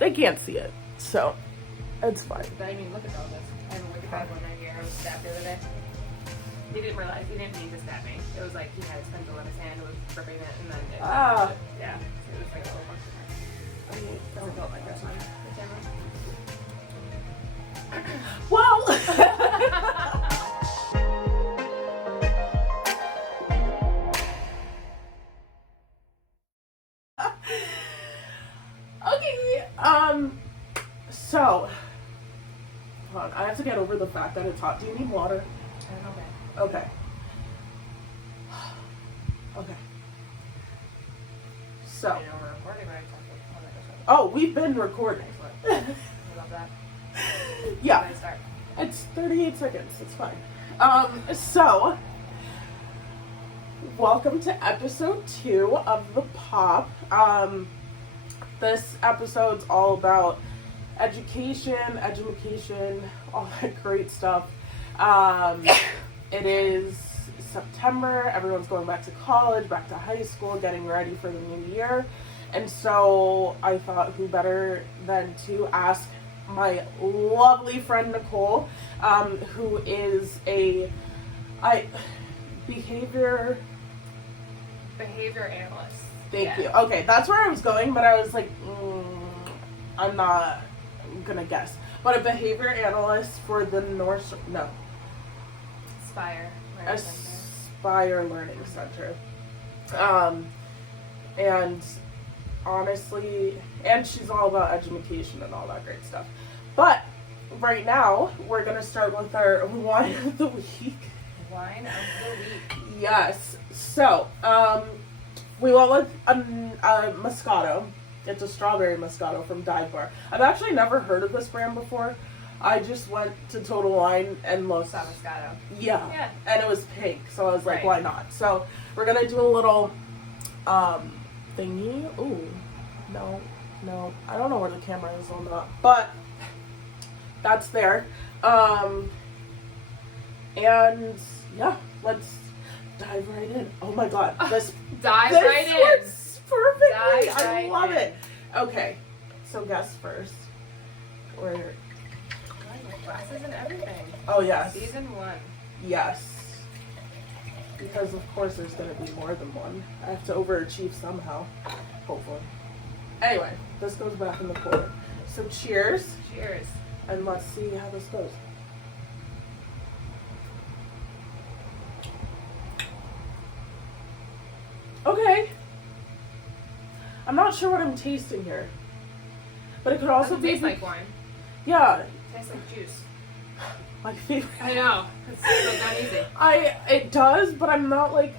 they can't see it, so it's fine. I mean, look at all this. I have a wicked bad one right here. I was stabbed the other day. He didn't realize, he didn't mean to stab me. It was like he had his pencil in his hand and was gripping it, and then it. Yeah. So it was like a whole bunch of it. Does it feel like this on the camera? Well. Okay. So. Hold on. I have to get over the fact that it's hot. Do you need water? Okay. Okay. So. You know, we're recording, right? Oh, we've been recording. I love that. Yeah. When I start. It's 38 seconds. It's fine. So, welcome to episode 2 of The Pop. This episode's all about education, all that great stuff. It is September. Everyone's going back to college, back to high school, getting ready for the new year. And so I thought who better than to ask my lovely friend Nichole, who is a behavior analyst. Thank you. Okay, that's where I was going, but I was like, I'm not gonna guess. But a behavior analyst for the Aspire Learning Center. And honestly, and she's all about education and all that great stuff. But right now, we're gonna start with our wine of the week. Wine of the week. Yes. So, we went with a Moscato. It's a strawberry Moscato from Dive Bar. I've actually never heard of this brand before. I just went to Total Wine and looked. Saw Moscato. Yeah. And it was pink, so I was like, right. Why not? So, we're gonna do a little thingy. Ooh. No. I don't know where the camera is on that. But that's there. And yeah, let's dive right in. Oh my god. This right in. Works perfectly. Dive I right love in. it. Okay. So guess first. Where Glasses and everything. Oh yes. Season 1. Yes. Because of course there's gonna be more than one. I have to overachieve somehow. Hopefully. Anyway, this goes back in the corner. So cheers. Cheers. And let's see how this goes. Okay. I'm not sure what I'm tasting here. But it could also be tastes like wine. Yeah. It tastes like juice. My favorite. I know. It's so not easy. It does, but I'm not like.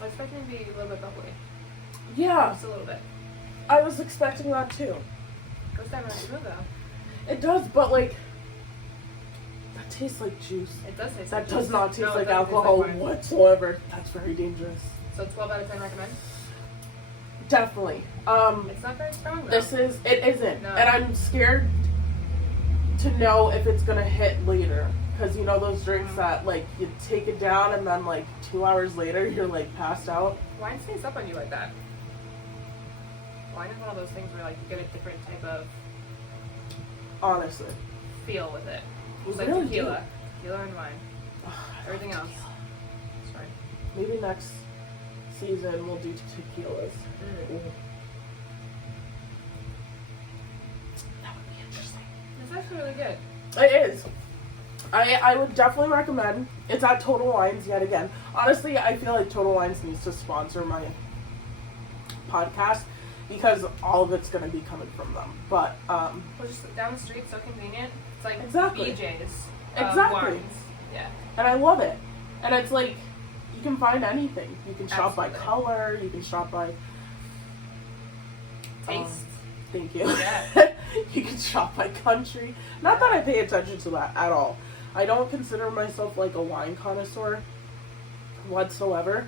I was expecting it to be a little bit bubbly. Yeah. Just a little bit. I was expecting that too. Goes down really smooth though. It does, but like. That tastes like juice. It does taste That like does juice. not taste No, it like doesn't taste alcohol like wine. whatsoever. That's very dangerous. So 12 out of 10 recommend? Definitely. It's not very strong though. It isn't. No. And I'm scared to know if it's gonna hit later. Because you know those drinks that like you take it down and then like 2 hours later you're like passed out. Wine stays up on you like that. Wine is one of those things where like you get a different type of Honestly. feel with it. You It's like really tequila. Tequila and wine. do. Everything else. Sorry. Maybe next season we'll do tequilas. Ooh. That would be interesting. It's actually really good. It is. I would definitely recommend. It's at Total Wines yet again. Honestly, I feel like Total Wines needs to sponsor my podcast because all of it's going to be coming from them. But Well, just down the street, so convenient. It's like Exactly. BJ's. Exactly. Wines. Yeah. and I love it. And it's like you can find anything. You can shop by Absolutely. color. You can shop by Taste. Thank you. Yeah. You can shop by country. Not that I pay attention to that at all. I don't consider myself like a wine connoisseur whatsoever.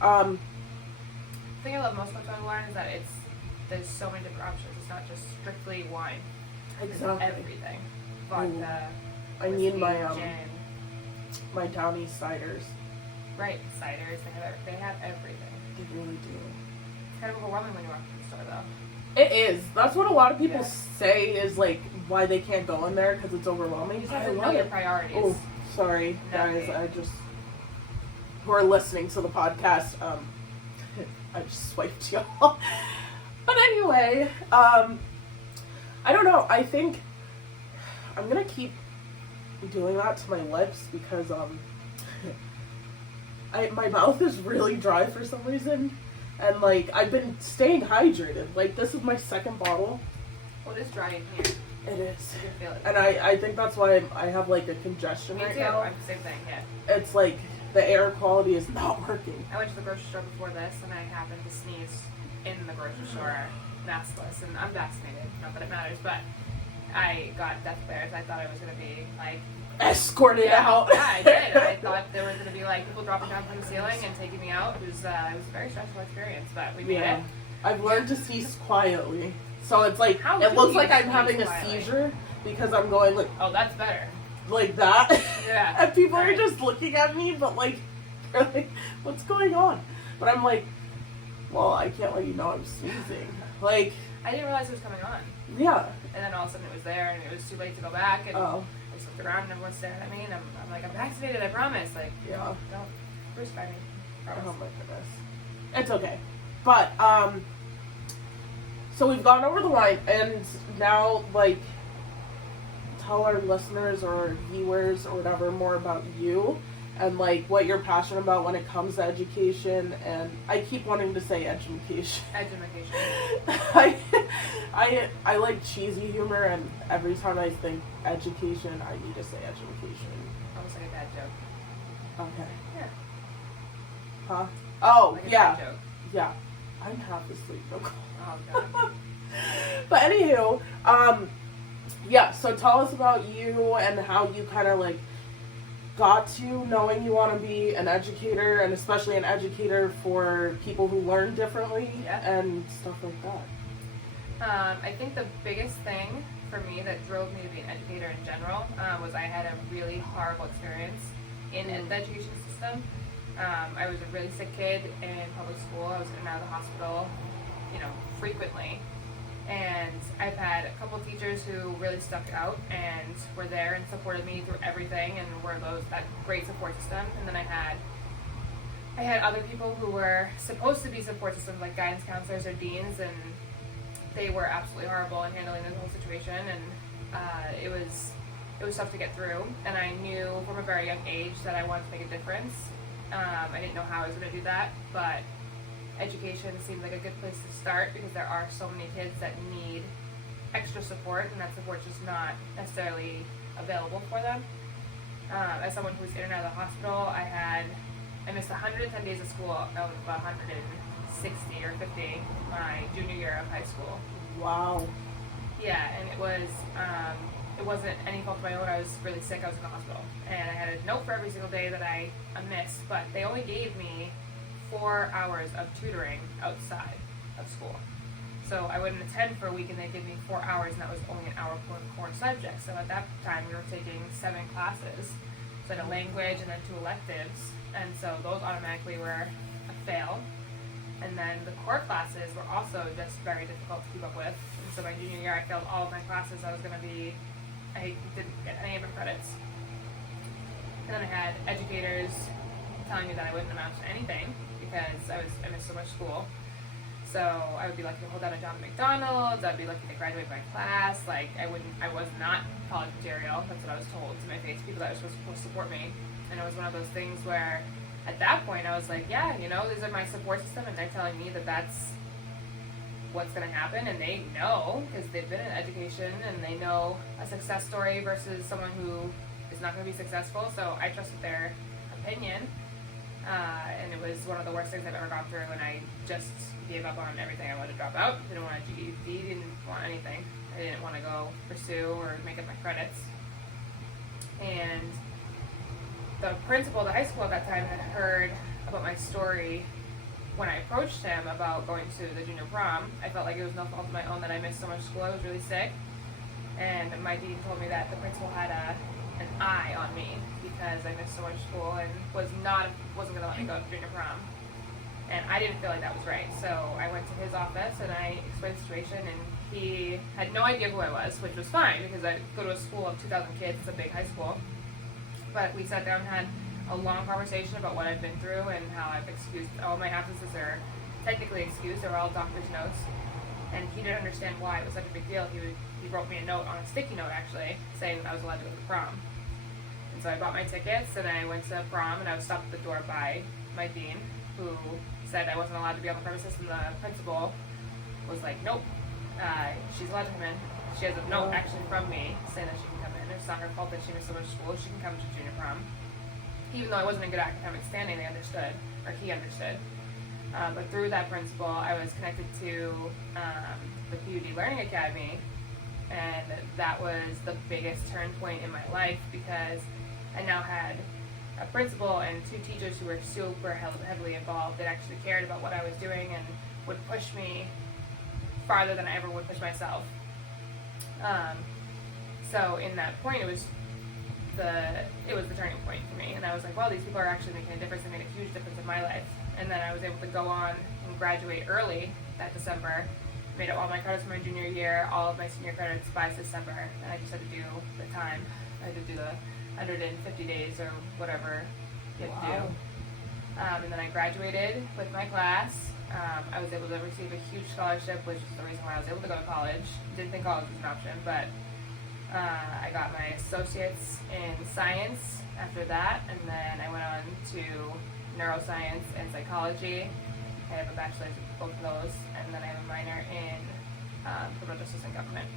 The thing I love most about wine is that there's so many different options. It's not just strictly wine. Exactly. It's everything. Vodka. I need whiskey, my gin. my Down East ciders. Right, ciders. They have everything. They really do. kind of overwhelming when you walk in the store, though. It is. That's what a lot of people Yeah. say is like why they can't go in there because it's overwhelming. You just have to know your priorities. Oh, sorry, guys. Okay. I just who are listening to the podcast. I just swiped y'all. But anyway, I don't know. I think I'm gonna keep doing that to my lips because my mouth is really dry for some reason, and like I've been staying hydrated. Like this is my second bottle. Well, it is dry in here. It is, You can feel it. and I think that's why I have like a congestion Me right too. now. I'm the same thing. Yeah. It's like the air quality is not working. I went to the grocery store before this, and I happened to sneeze in the grocery store, maskless, and I'm vaccinated. Not that it matters, but I got death glares. I thought I was gonna be like Escorted out. Yeah, I did. I thought there was gonna be like people dropping down from the ceiling and taking me out. It was a very stressful experience, but we made it. I've learned to sneeze quietly, so it's like How it do looks you like I'm sneeze having a quietly? seizure because I'm going Oh, that's better. like that. Yeah. And people are Right. just looking at me, but like, they're like, what's going on? But I'm like, well, I can't let you know I'm sneezing. Like, I didn't realize it was coming on, yeah. and then all of a sudden it was there, and it was too late to go back. And Oh, I just looked around, and everyone's staring at me, and I'm like, I'm vaccinated. I promise. Like, yeah. don't crucify me. Promise. Oh my goodness. It's okay. But, so we've gone over the wine, and now, like, tell our listeners or viewers or whatever more about you and, like, what you're passionate about when it comes to education. And I keep wanting to say education. Education. I like cheesy humor, and every time I think education, I need to say education. Almost like a dad joke. Okay. Yeah. Huh? Oh, Like a yeah. dad joke. Yeah. I'm half asleep. Nicole. Oh god. But anywho, yeah, so tell us about you and how you kind of like got to knowing you want to be an educator, and especially an educator for people who learn differently. Yeah. And stuff like that. I think the biggest thing for me that drove me to be an educator in general was I had a really horrible experience in the education system. I was a really sick kid in public school. I was in and out of the hospital, frequently. And I've had a couple of teachers who really stuck out and were there and supported me through everything and were that great support system. And then I had other people who were supposed to be support systems like guidance counselors or deans, and they were absolutely horrible in handling the whole situation. And it was tough to get through. And I knew from a very young age that I wanted to make a difference. I didn't know how I was going to do that, but education seemed like a good place to start because there are so many kids that need extra support, and that support's just not necessarily available for them. As someone who was in and out of the hospital, I missed 110 days of school out of 160 or 50 my junior year of high school. Wow. Yeah, and it wasn't any fault of my own. I was really sick. I was in the hospital, and I had a note for every single day that I missed, but they only gave me 4 hours of tutoring outside of school. So I wouldn't attend for a week, and they'd give me 4 hours, and that was only an hour per core subject. So at that time, we were taking 7 classes, so I had a language and then 2 electives, and so those automatically were a fail. And then the core classes were also just very difficult to keep up with. And so my junior year, I failed all of my classes. I didn't get any of my credits. And then I had educators telling me that I wouldn't amount to anything because I missed so much school. So I would be lucky to hold down a job at McDonald's. I'd be lucky to graduate my class. Like I was not college material. That's what I was told to my face. People that were supposed to support me. And it was one of those things where at that point I was like, yeah, these are my support system, and they're telling me that that's what's going to happen, and they know because they've been in education and they know a success story versus someone who is not going to be successful. So I trusted their opinion, and it was one of the worst things I've ever gone through, and I just gave up on everything. I wanted to drop out, didn't want a GED, didn't want anything. I didn't want to go pursue or make up my credits. And the principal of the high school at that time had heard about my story when I approached him about going to the junior prom. I felt like it was no fault of my own that I missed so much school. I was really sick. And my dean told me that the principal had an eye on me because I missed so much school and wasn't going to let me go to junior prom. And I didn't feel like that was right. So I went to his office and I explained the situation, and he had no idea who I was, which was fine because I go to a school of 2,000 kids. It's a big high school. But we sat down and had a long conversation about what I've been through and how I've excused all my absences are technically excused. They were all doctor's notes. And he didn't understand why it was such a big deal. He wrote me a note on a sticky note, actually, saying that I was allowed to go to prom. And so I bought my tickets, and I went to prom, and I was stopped at the door by my dean, who said I wasn't allowed to be on the premises, and the principal was like, nope, she's allowed to come in. She has a note, actually, from me saying that she can come in. It's not her fault that she missed so much school. She can come to junior prom. Even though I wasn't in good academic standing, they understood, or he understood. But through that principal, I was connected to the PUD Learning Academy, and that was the biggest turn point in my life because I now had a principal and 2 teachers who were super heavily involved that actually cared about what I was doing and would push me farther than I ever would push myself. So in that point, it was the turning point for me, and I was like, well, these people are actually making a difference. They made a huge difference in my life. And then I was able to go on and graduate early that December, made up all my credits for my junior year, all of my senior credits by December, and I just had to do the time. I had to do the 150 days or whatever you had to do. And then I graduated with my class. I was able to receive a huge scholarship, which is the reason why I was able to go to college. Didn't think college was an option, but I got my associates in science after that, and then I went on to neuroscience and psychology. I have a bachelor's in both of those, and then I have a minor in criminal justice and government.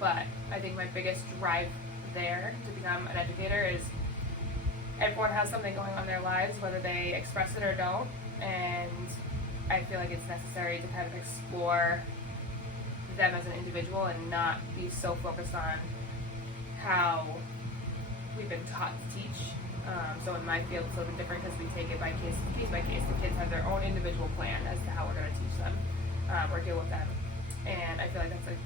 But I think my biggest drive there to become an educator is everyone has something going on in their lives, whether they express it or don't, and I feel like it's necessary to kind of explore them as an individual and not be so focused on how we've been taught to teach. So in my field, it's a little bit different because we take it by case by case. The kids have their own individual plan as to how we're going to teach them or deal with them. And I feel like that's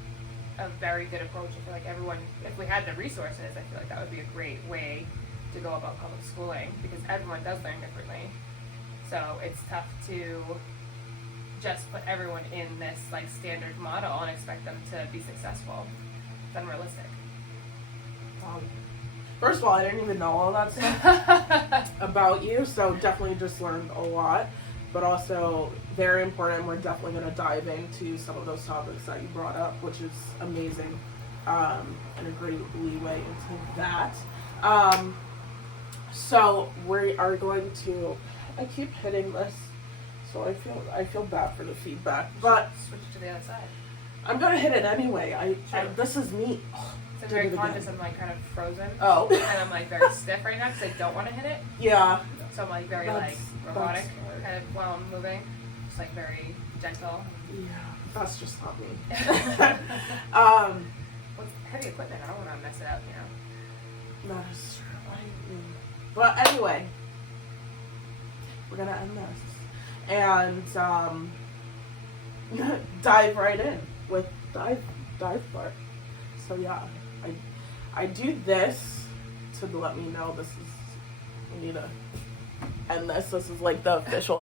a very good approach. I feel like everyone, if we had the resources, I feel like that would be a great way to go about public schooling because everyone does learn differently. So it's tough to just put everyone in this like standard model and expect them to be successful. It's unrealistic. First of all, I didn't even know all that stuff about you, so definitely just learned a lot, but also very important. We're definitely going to dive into some of those topics that you brought up, which is amazing, and a great leeway into that. So we are going to, I keep hitting this, so I feel bad for the feedback, but switch to the other side. I'm going to hit it anyway. This is me. I'm very conscious I'm like kind of frozen. Oh. And I'm like very stiff right now because I don't want to hit it. Yeah. So I'm like very like robotic kind of while I'm moving. Just like very gentle. Yeah. That's just not me. Well, it's heavy equipment. I don't want to mess it up, you know. That is true. But anyway, we're going to end this. And dive right in with dive part. So yeah. I do this to let me know we need to end this. This is like the official